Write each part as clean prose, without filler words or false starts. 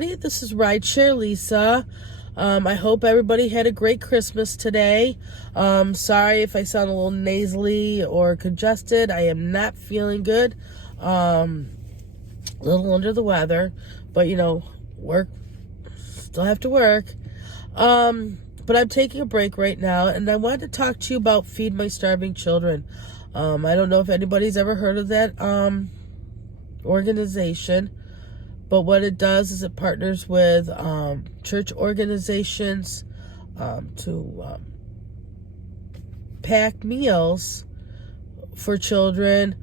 This is Rideshare Lisa. I hope everybody had a great Christmas today. Sorry if I sound a little nasally or congested. I am not feeling good. A little under the weather, but work, still have to work. But I'm taking a break right now, and I wanted to talk to you about Feed My Starving Children. I don't know if anybody's ever heard of that organization. But what it does is it partners with church organizations to pack meals for children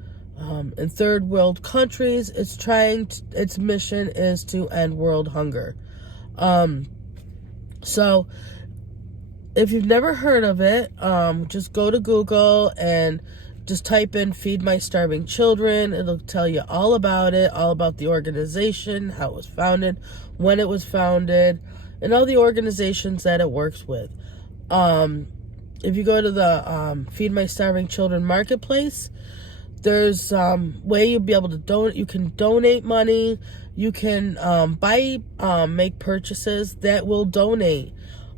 in third world countries. Its mission is to end world hunger. So if you've never heard of it, just go to Google and just type in Feed My Starving Children. It'll tell you all about it, all about the organization, how it was founded, when it was founded, and all the organizations that it works with. If you go to the Feed My Starving Children marketplace, there's way you'll be able to donate. You can donate money. You can make purchases that will donate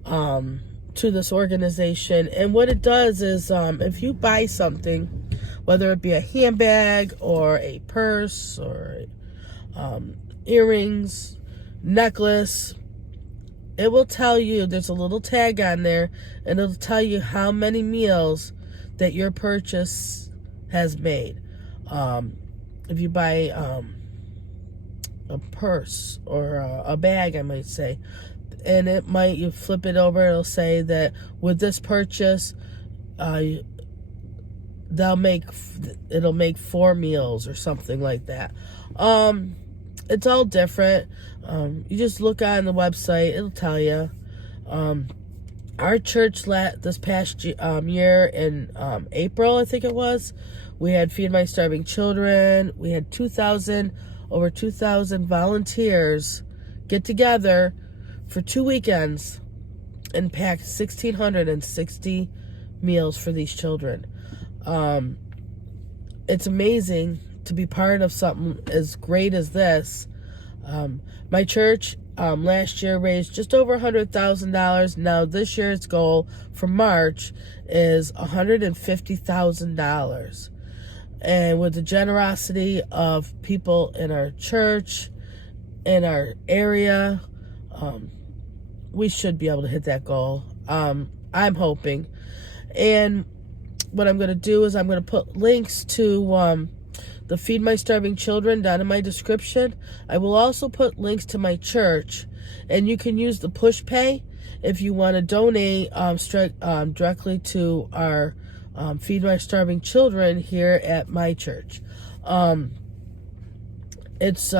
to this organization. And what it does is if you buy something, whether it be a handbag or a purse or earrings, necklace, it will tell you, there's a little tag on there, and it'll tell you how many meals that your purchase has made. If you buy a purse or a bag, I might say, and you flip it over, it'll say that with this purchase, it'll make 4 meals or something like that. It's all different. You just look on the website, it'll tell you. Our church this past year in April, I think it was, we had Feed My Starving Children. We had over 2,000 volunteers get together for 2 weekends and packed 1,660 meals for these children. It's amazing to be part of something as great as this. My church last year raised just over $100,000. Now this year's goal for March is $150,000. And with the generosity of people in our church, in our area, we should be able to hit that goal. I'm hoping. And what I'm going to do is I'm going to put links to the Feed My Starving Children down in my description. I will also put links to my church, and you can use the push pay if you want to donate directly to our Feed My Starving Children here at my church. It's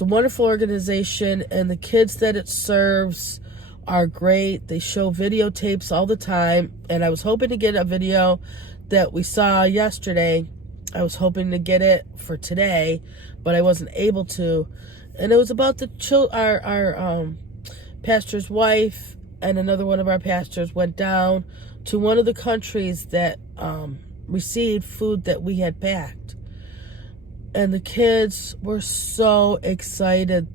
a wonderful organization, and the kids that it serves are great. They show videotapes all the time, and I was hoping to get a video that we saw yesterday. I was hoping to get it for today, but I wasn't able to. And it was about our pastor's wife and another one of our pastors went down to one of the countries that received food that we had packed. And the kids were so excited,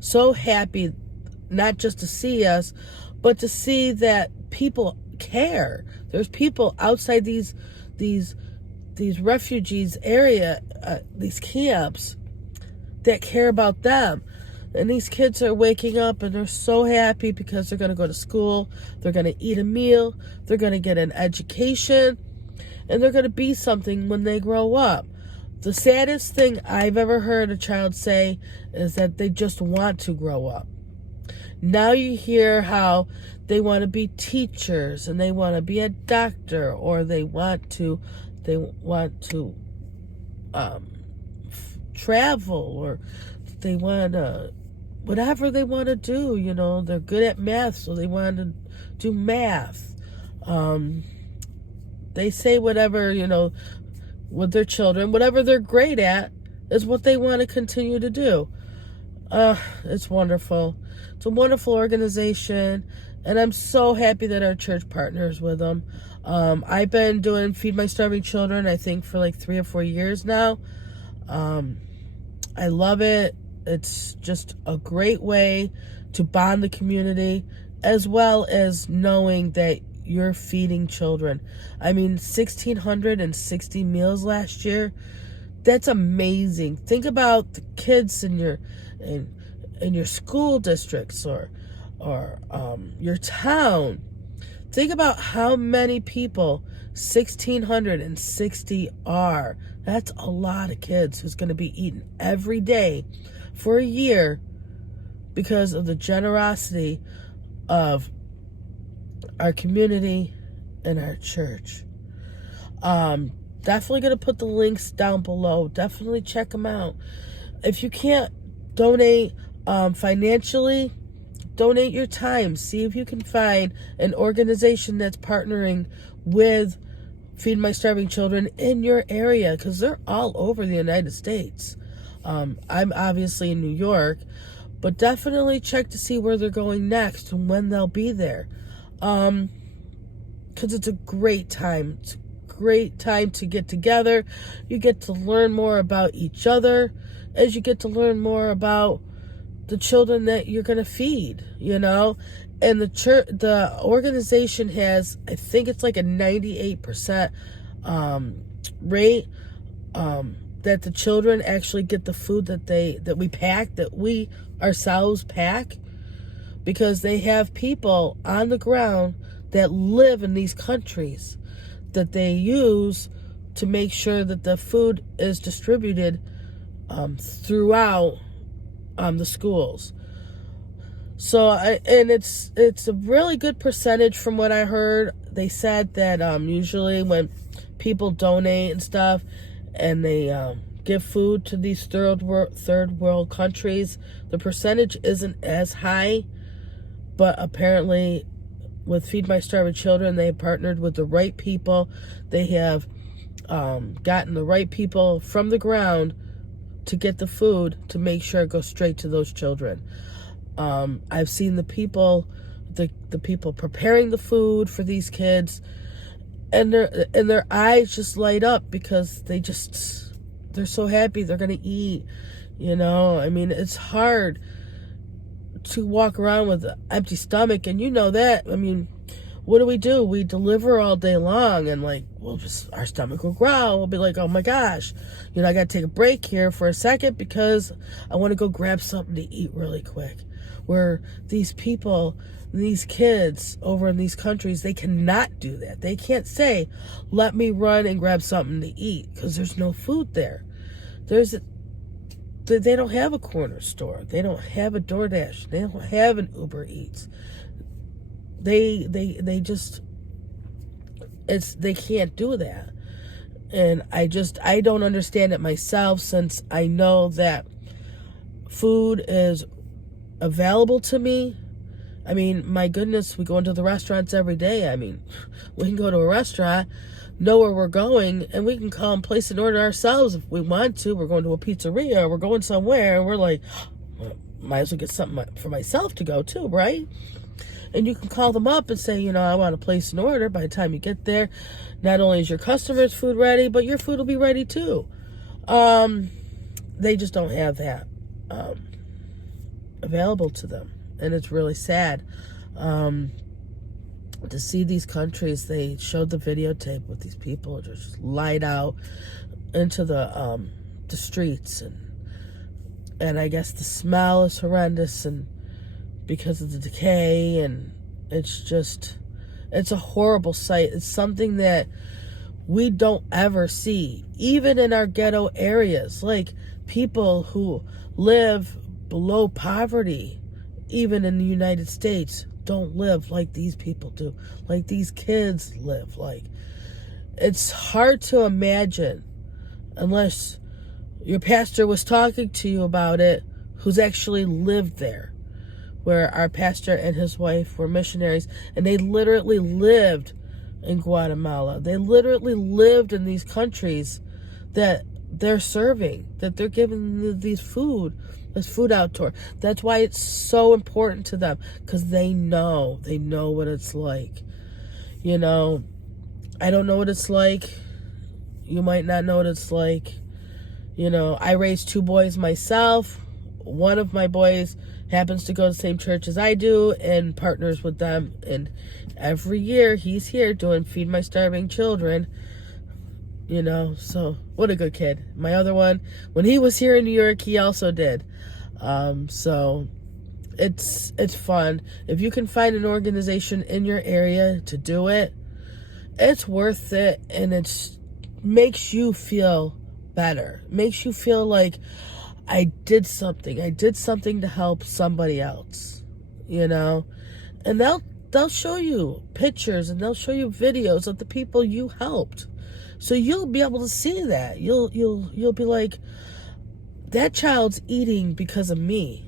so happy, not just to see us, but to see that people care. There's people outside these refugees area, these camps, that care about them. And these kids are waking up and they're so happy because they're going to go to school, they're going to eat a meal, they're going to get an education, and they're going to be something when they grow up. The saddest thing I've ever heard a child say is that they just want to grow up. Now you hear how they want to be teachers and they want to be a doctor, or they want to travel, or they want to, whatever they want to do. They're good at math, so they want to do math. They say whatever, with their children, whatever they're great at is what they want to continue to do. It's wonderful. It's a wonderful organization, and I'm so happy that our church partners with them. I've been doing Feed My Starving Children, I think, for like 3 or 4 years now. I love it. It's just a great way to bond the community, as well as knowing that you're feeding children. I mean, 1,660 meals last year. That's amazing. Think about the kids in your school districts or your town. Think about how many people 1,660 are. That's a lot of kids who's going to be eaten every day for a year because of the generosity of our community and our church. Definitely going to put the links down below. Definitely check them out. If you can't donate financially, donate your time. See if you can find an organization that's partnering with Feed My Starving Children in your area, because they're all over the United States. I'm obviously in New York, but definitely check to see where they're going next and when they'll be there. Because it's a great time. It's a great time to get together. You get to learn more about each other as you get to learn more about the children that you're going to feed, And the organization has, I think it's like a 98% rate that the children actually get the food that we pack, that we ourselves pack, because they have people on the ground that live in these countries that they use to make sure that the food is distributed throughout the schools. So, and it's a really good percentage from what I heard. They said that usually when people donate and stuff, and they give food to these third world countries, the percentage isn't as high. But apparently, with Feed My Starving Children, they have partnered with the right people. They have gotten the right people from the ground to get the food to make sure it goes straight to those children. I've seen the people preparing the food for these kids, and their eyes just light up because they're so happy they're gonna eat. I mean, it's hard to walk around with an empty stomach, and that. I mean, what do? We deliver all day long, and our stomach will growl. We'll be like, oh my gosh, I gotta take a break here for a second because I want to go grab something to eat really quick. Where these people, these kids over in these countries, they cannot do that. They can't say, let me run and grab something to eat, because there's no food there. They don't have a corner store. They don't have a DoorDash. They don't have an Uber Eats. They can't do that. And I don't understand it myself, since I know that food is available to me. I mean, my goodness, we go into the restaurants every day. I mean, we can go to a restaurant, know where we're going, and we can call and place an order ourselves if we want to. We're going to a pizzeria, or we're going somewhere, and we're like, well, might as well get something for myself to go to, right? And you can call them up and say, I want to place an order. By the time you get there, not only is your customer's food ready, but your food will be ready too. They just don't have that available to them, and it's really sad to see these countries. They showed the videotape with these people just lied out into the streets, and I guess the smell is horrendous, and because of the decay, and it's a horrible sight. It's something that we don't ever see, even in our ghetto areas. Like, people who live below poverty, even in the United States, don't live like these people do, like these kids live. Like, it's hard to imagine, unless your pastor was talking to you about it, who's actually lived there. Where our pastor and his wife were missionaries, and they literally lived in Guatemala. They literally lived in these countries that they're serving, that they're giving this food out tour. That's why it's so important to them, because they know what it's like. I don't know what it's like. You might not know what it's like. I raised 2 boys myself. one of my boys happens to go to the same church as I do and partners with them. And every year he's here doing Feed My Starving Children. You know, so what a good kid. My other one, when he was here in New York, he also did. So it's fun. If you can find an organization in your area to do it, it's worth it, and it makes you feel better. Makes you feel like I did something. I did something to help somebody else, you know? And they'll show you pictures and they'll show you videos of the people you helped. So you'll be able to see that. You'll be like, that child's eating because of me.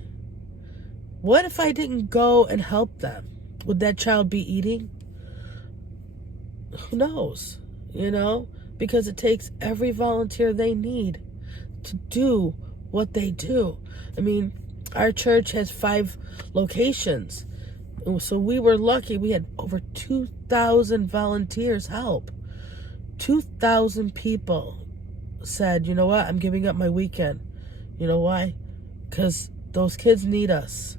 What if I didn't go and help them? Would that child be eating? Who knows? You know? Because it takes every volunteer they need to do what they do. I mean, our church has 5 locations. So we were lucky. We had over 2,000 volunteers help. 2,000 people said, you know what? I'm giving up my weekend. You know why? Because those kids need us.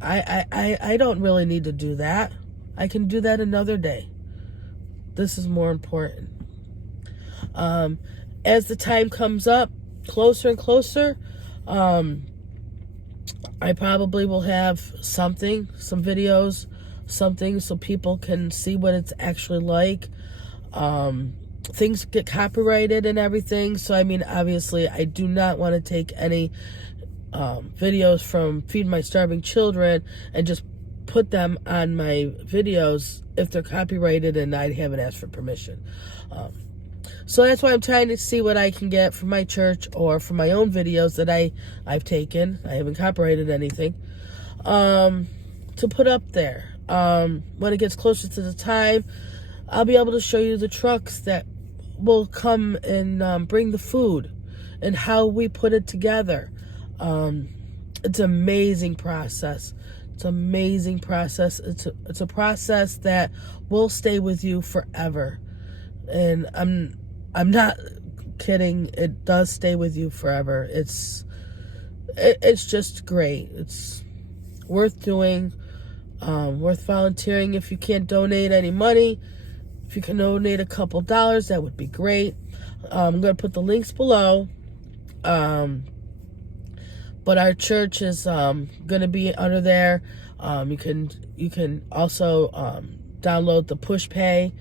I don't really need to do that. I can do that another day. This is more important. As the time comes up, closer and closer, I probably will have some videos, something so people can see what it's actually like. Things get copyrighted and everything, so I mean, obviously, I do not want to take any videos from Feed My Starving Children and just put them on my videos if they're copyrighted and I haven't asked for permission. So that's why I'm trying to see what I can get from my church or from my own videos that I've taken. I haven't copyrighted anything to put up there. When it gets closer to the time, I'll be able to show you the trucks that will come and bring the food and how we put it together. It's an amazing process. It's an amazing process. It's a process that will stay with you forever. And I'm not kidding. It does stay with you forever. It's just great. It's worth doing, worth volunteering. If you can't donate any money, if you can donate a couple dollars, that would be great. I'm going to put the links below. But our church is going to be under there. You can also download the Push Pay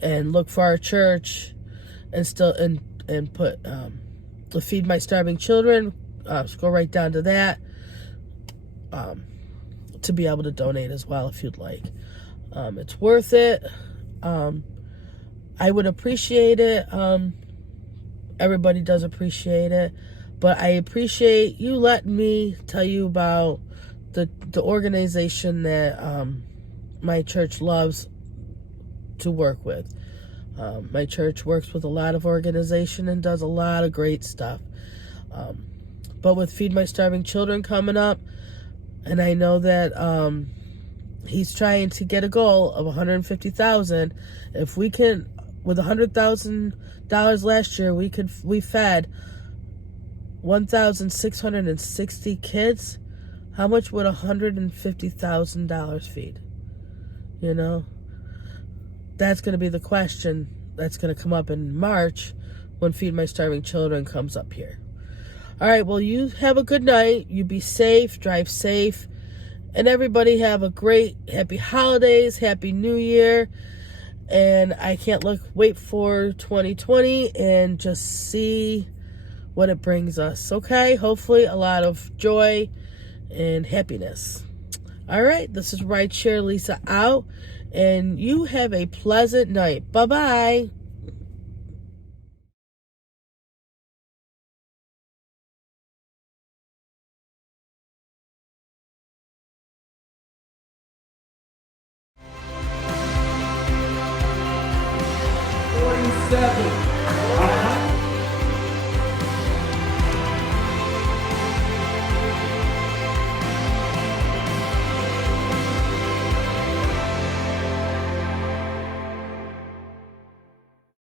and look for our church and put the Feed My Starving Children. Scroll right down to that to be able to donate as well if you'd like. It's worth it. I would appreciate it. Everybody does appreciate it. But I appreciate you letting me tell you about the organization that my church loves to work with. My church works with a lot of organization and does a lot of great stuff. But with Feed My Starving Children coming up, and I know that he's trying to get a goal of $150,000. If we can, with $100,000 last year, we fed 1,660 kids. How much would $150,000 feed? You know, that's going to be the question that's going to come up in March when Feed My Starving Children comes up here. All right, well, you have a good night. You be safe, drive safe, and everybody have a great, happy holidays, happy New Year. And I can't wait for 2020 and just see what it brings us, okay? Hopefully a lot of joy and happiness. All right, this is Rideshare Lisa out, and you have a pleasant night. Bye-bye.